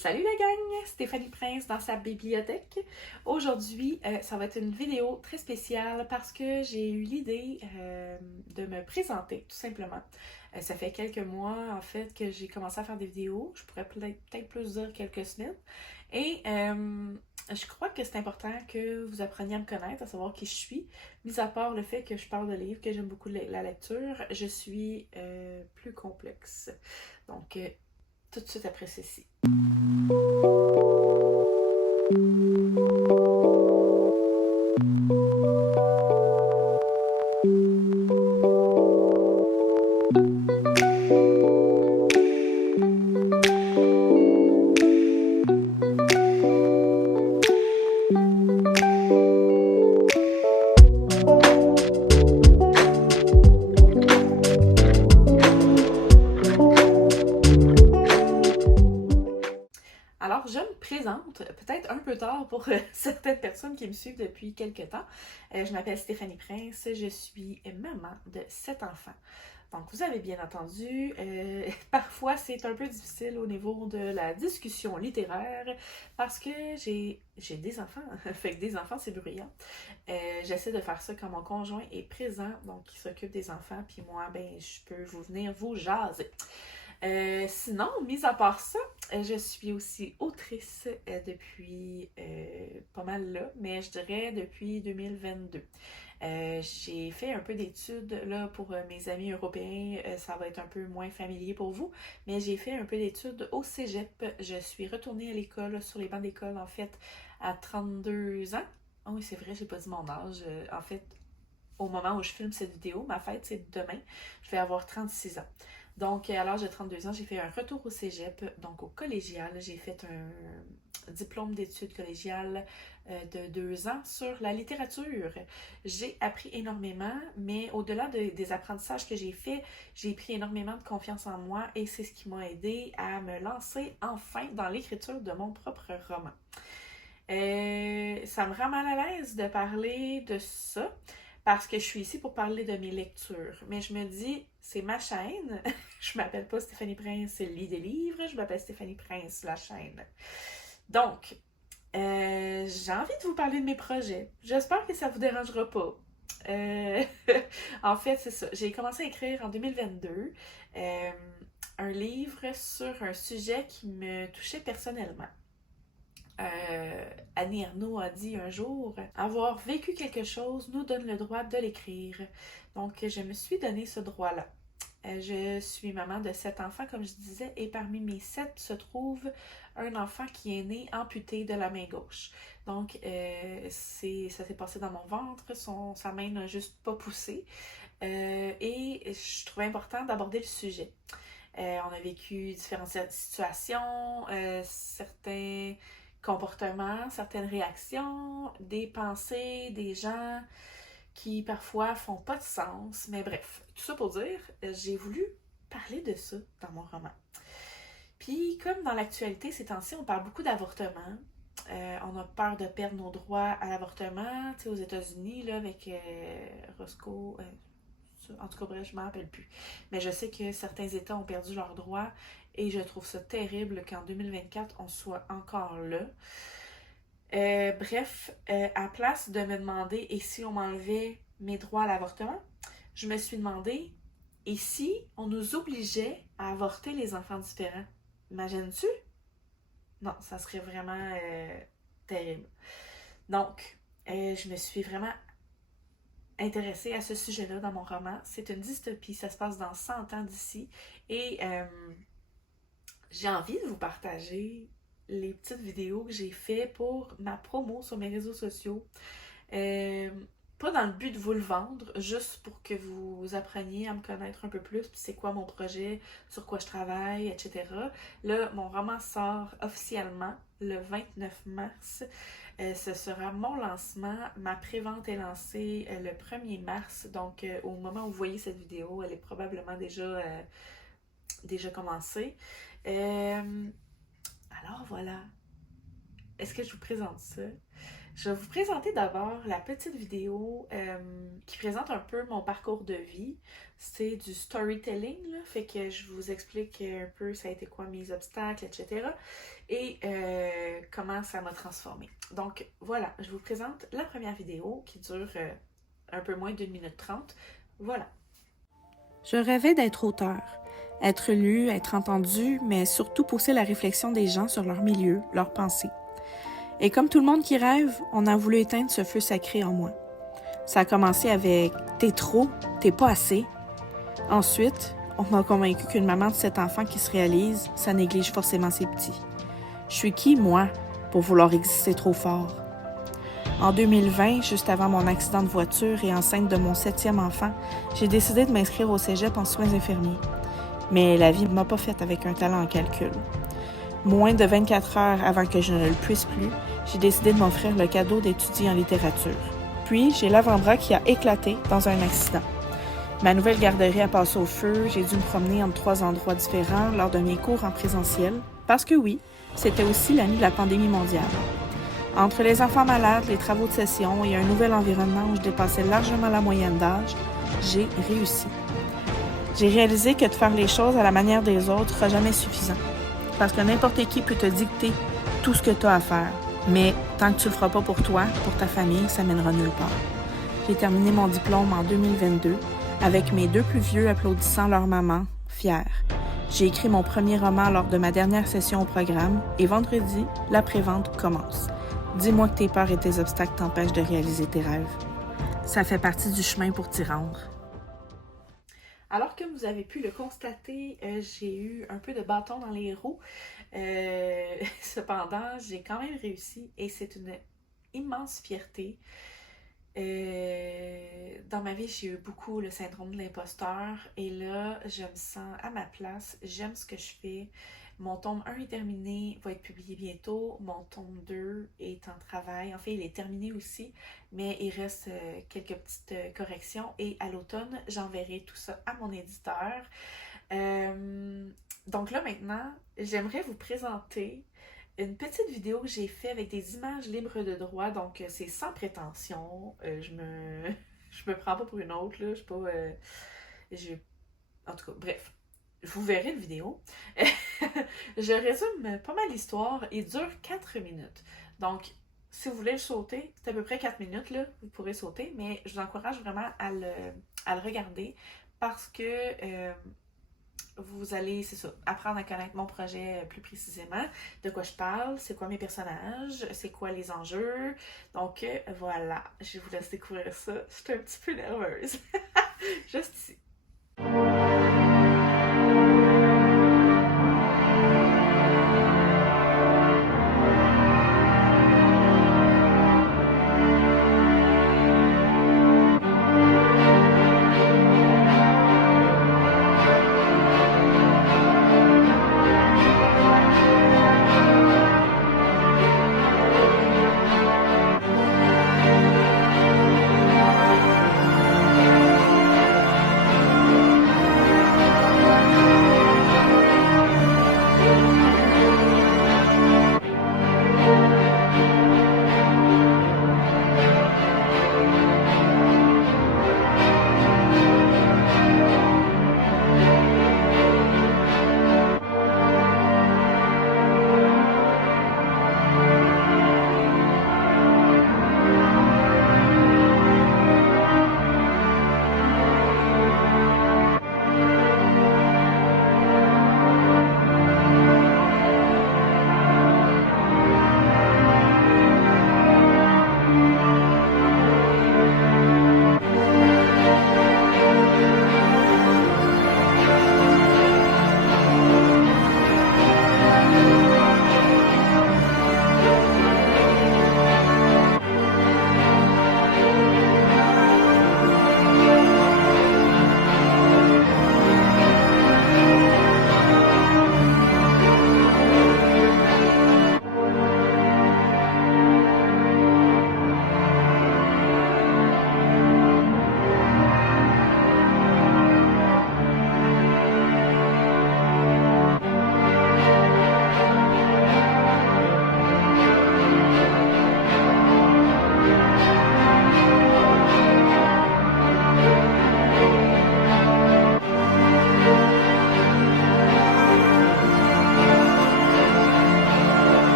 Salut la gang! Stéphanie Prince dans sa bibliothèque. Aujourd'hui, ça va être une vidéo très spéciale parce que j'ai eu l'idée de me présenter, tout simplement. Ça fait quelques mois, en fait, que j'ai commencé à faire des vidéos. Je pourrais peut-être plus dire quelques semaines. Et je crois que c'est important que vous appreniez à me connaître, à savoir qui je suis. Mis à part le fait que je parle de livres, que j'aime beaucoup la lecture, je suis plus complexe. Donc, tout de suite après ceci. Alors, je me présente, peut-être un peu tard pour certaines personnes qui me suivent depuis quelques temps. Je m'appelle Stéphanie Prince, je suis maman de 7 enfants. Donc, vous avez bien entendu, parfois c'est un peu difficile au niveau de la discussion littéraire parce que j'ai des enfants, fait que des enfants c'est bruyant. J'essaie de faire ça quand mon conjoint est présent, donc il s'occupe des enfants, puis moi, ben, je peux venir vous jaser. Sinon, mis à part ça, je suis aussi autrice depuis pas mal là, mais je dirais depuis 2022. J'ai fait un peu d'études là pour mes amis européens, ça va être un peu moins familier pour vous, mais j'ai fait un peu d'études au cégep. Je suis retournée à l'école, sur les bancs d'école en fait, à 32 ans. Oh oui, c'est vrai, j'ai pas dit mon âge. En fait, au moment où je filme cette vidéo, ma fête c'est demain, je vais avoir 36 ans. Donc, à l'âge de 32 ans, j'ai fait un retour au cégep, donc au collégial. J'ai fait un diplôme d'études collégiales de 2 ans sur la littérature. J'ai appris énormément, mais au-delà des apprentissages que j'ai faits, j'ai pris énormément de confiance en moi et c'est ce qui m'a aidé à me lancer enfin dans l'écriture de mon propre roman. Ça me rend mal à l'aise de parler de ça parce que je suis ici pour parler de mes lectures. Mais je me dis, c'est ma chaîne. Je m'appelle pas Stéphanie Prince, lit des livres. Je m'appelle Stéphanie Prince, la chaîne. Donc, j'ai envie de vous parler de mes projets. J'espère que ça vous dérangera pas. Euh, en fait, c'est ça. J'ai commencé à écrire en 2022 euh, un livre sur un sujet qui me touchait personnellement. Annie Ernaux a dit un jour, avoir vécu quelque chose nous donne le droit de l'écrire. Donc, je me suis donné ce droit-là. Je suis maman de 7 enfants, comme je disais, et parmi mes 7 se trouve un enfant qui est né amputé de la main gauche. Donc, ça s'est passé dans mon ventre, sa main n'a juste pas poussé. Et je trouvais important d'aborder le sujet. On a vécu différentes situations, certains comportements, certaines réactions, des pensées, des gens qui parfois font pas de sens. Mais bref, tout ça pour dire, j'ai voulu parler de ça dans mon roman. Puis, comme dans l'actualité, ces temps-ci, on parle beaucoup d'avortement. On a peur de perdre nos droits à l'avortement. Tu sais, aux États-Unis, là, avec Roscoe, en tout cas, bref, je ne m'en rappelle plus. Mais je sais que certains États ont perdu leurs droits et je trouve ça terrible qu'en 2024, on soit encore là. Bref, à place de me demander et si on m'enlevait mes droits à l'avortement, je me suis demandé et si on nous obligeait à avorter les enfants différents? Imagines-tu? Non, ça serait vraiment terrible. Donc, je me suis vraiment intéressée à ce sujet-là dans mon roman. C'est une dystopie, ça se passe dans 100 ans d'ici. Et j'ai envie de vous partager les petites vidéos que j'ai faites pour ma promo sur mes réseaux sociaux. Euh, Pas dans le but de vous le vendre, juste pour que vous appreniez à me connaître un peu plus, puis c'est quoi mon projet, sur quoi je travaille, etc. Là, mon roman sort officiellement le 29 mars. Ce sera mon lancement. Ma prévente est lancée le 1er mars. Donc, au moment où vous voyez cette vidéo, elle est probablement déjà commencée. Alors, voilà. est-ce que je vous présente ça? Je vais vous présenter d'abord la petite vidéo qui présente un peu mon parcours de vie. C'est du storytelling, là, fait que je vous explique un peu ça a été quoi mes obstacles, etc. Et comment ça m'a transformée. Donc voilà, je vous présente la première vidéo qui dure un peu moins d'1 minute 30. Voilà. Je rêvais d'être auteur, être lu, être entendu, mais surtout pousser la réflexion des gens sur leur milieu, leurs pensées. Et comme tout le monde qui rêve, on a voulu éteindre ce feu sacré en moi. Ça a commencé avec « t'es trop, t'es pas assez ». Ensuite, on m'a convaincu qu'une maman de 7 enfants qui se réalise, ça néglige forcément ses petits. Je suis qui, moi, pour vouloir exister trop fort? En 2020, juste avant mon accident de voiture et enceinte de mon 7e enfant, j'ai décidé de m'inscrire au cégep en soins infirmiers. Mais la vie ne m'a pas faite avec un talent en calcul. Moins de 24 heures avant que je ne le puisse plus, j'ai décidé de m'offrir le cadeau d'étudier en littérature. Puis, j'ai l'avant-bras qui a éclaté dans un accident. Ma nouvelle garderie a passé au feu, j'ai dû me promener entre 3 endroits différents lors de mes cours en présentiel, parce que oui, c'était aussi l'année de la pandémie mondiale. Entre les enfants malades, les travaux de session et un nouvel environnement où je dépassais largement la moyenne d'âge, j'ai réussi. J'ai réalisé que de faire les choses à la manière des autres sera jamais suffisant. Parce que n'importe qui peut te dicter tout ce que tu as à faire. Mais tant que tu le feras pas pour toi, pour ta famille, ça mènera nulle part. J'ai terminé mon diplôme en 2022 avec mes 2 plus vieux applaudissant leur maman, fière. J'ai écrit mon premier roman lors de ma dernière session au programme et vendredi, la prévente commence. Dis-moi que tes peurs et tes obstacles t'empêchent de réaliser tes rêves. Ça fait partie du chemin pour t'y rendre. Alors que vous avez pu le constater, j'ai eu un peu de bâton dans les roues. Cependant, j'ai quand même réussi et c'est une immense fierté. Dans ma vie, j'ai eu beaucoup le syndrome de l'imposteur et là, je me sens à ma place. J'aime ce que je fais. Mon tome 1 est terminé, va être publié bientôt. Mon tome 2 est en travail. En fait, il est terminé aussi, mais il reste quelques petites corrections. Et à l'automne, j'enverrai tout ça à mon éditeur. Donc là, maintenant, j'aimerais vous présenter une petite vidéo que j'ai faite avec des images libres de droit. Donc, c'est sans prétention. Je me prends pas pour une autre, là. Je suis pas... En tout cas, bref. Vous verrez la vidéo. Je résume pas mal l'histoire. Il dure 4 minutes. Donc, si vous voulez le sauter, c'est à peu près 4 minutes, là. Vous pourrez sauter, mais je vous encourage vraiment à le regarder parce que vous allez, c'est ça, apprendre à connaître mon projet plus précisément, de quoi je parle, c'est quoi mes personnages, c'est quoi les enjeux. Donc, voilà, je vous laisse découvrir ça. Je suis un petit peu nerveuse. Juste ici.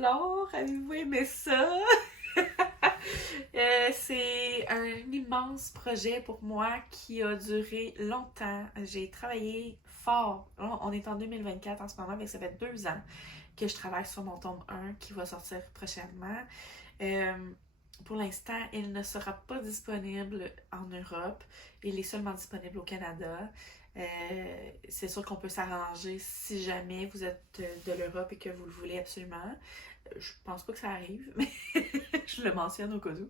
Alors, avez-vous aimé ça? C'est un immense projet pour moi qui a duré longtemps. J'ai travaillé fort. On est en 2024 en ce moment, mais ça fait 2 ans que je travaille sur mon tome 1 qui va sortir prochainement. Pour l'instant, il ne sera pas disponible en Europe. Il est seulement disponible au Canada. C'est sûr qu'on peut s'arranger si jamais vous êtes de l'Europe et que vous le voulez absolument. Je pense pas que ça arrive, mais je le mentionne au cas où.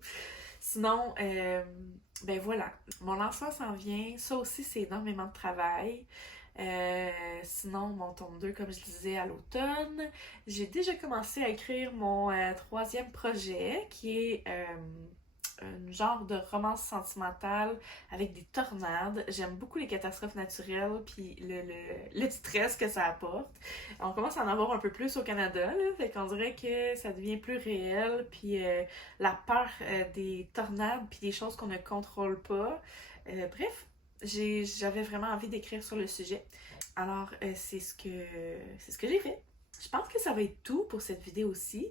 Sinon, ben voilà, mon lancement s'en vient. Ça aussi, c'est énormément de travail. Sinon, mon tome 2, comme je disais, à l'automne. J'ai déjà commencé à écrire mon 3e projet, qui est un genre de romance sentimentale avec des tornades. J'aime beaucoup les catastrophes naturelles, puis le stress que ça apporte. On commence à en avoir un peu plus au Canada, là, fait qu'on dirait que ça devient plus réel, puis la peur des tornades, puis des choses qu'on ne contrôle pas. Bref, j'avais vraiment envie d'écrire sur le sujet. Alors, c'est ce que j'ai fait. Je pense que ça va être tout pour cette vidéo aussi.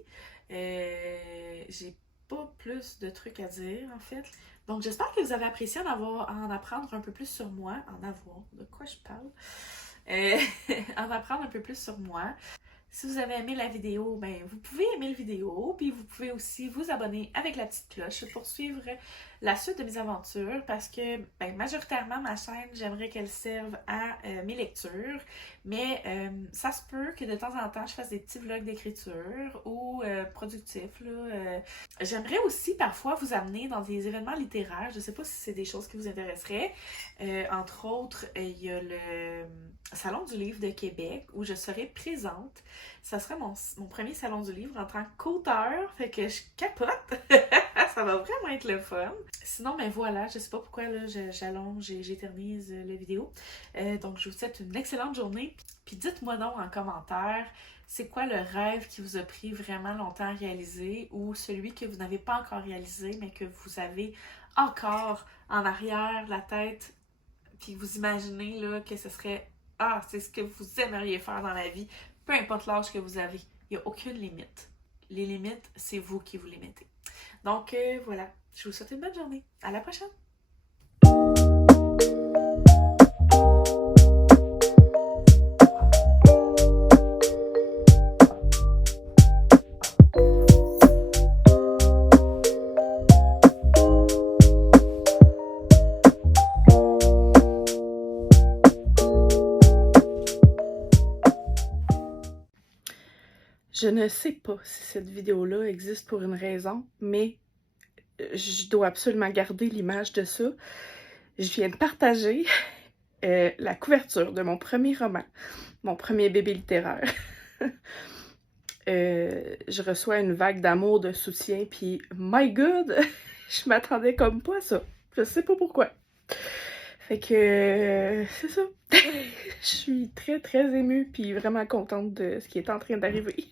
J'ai pas plus de trucs à dire, en fait. Donc, j'espère que vous avez apprécié en apprendre un peu plus sur moi. De quoi je parle? En apprendre un peu plus sur moi. Si vous avez aimé la vidéo, ben vous pouvez aimer la vidéo, puis vous pouvez aussi vous abonner avec la petite cloche pour suivre la suite de mes aventures, parce que ben, majoritairement ma chaîne, j'aimerais qu'elle serve à mes lectures, mais ça se peut que de temps en temps je fasse des petits vlogs d'écriture ou productifs, là. J'aimerais aussi parfois vous amener dans des événements littéraires, je sais pas si c'est des choses qui vous intéresseraient. Entre autres, il y a le Salon du livre de Québec où je serai présente. Ça sera mon premier salon du livre en tant qu'auteur, fait que je capote. Ça va vraiment être le fun. Sinon, ben voilà, je sais pas pourquoi là, j'éternise la vidéo. Donc, je vous souhaite une excellente journée. Puis dites-moi donc en commentaire, c'est quoi le rêve qui vous a pris vraiment longtemps à réaliser ou celui que vous n'avez pas encore réalisé, mais que vous avez encore en arrière la tête, puis vous imaginez là, que ce serait c'est ce que vous aimeriez faire dans la vie, peu importe l'âge que vous avez. Il n'y a aucune limite. Les limites, c'est vous qui vous les mettez. Donc voilà, je vous souhaite une bonne journée. À la prochaine! Je ne sais pas si cette vidéo-là existe pour une raison, mais je dois absolument garder l'image de ça. Je viens de partager la couverture de mon premier roman, mon premier bébé littéraire. Je reçois une vague d'amour, de soutien, puis my God, je m'attendais comme pas à ça. Je sais pas pourquoi. Fait que c'est ça. Je suis très très émue, puis vraiment contente de ce qui est en train d'arriver.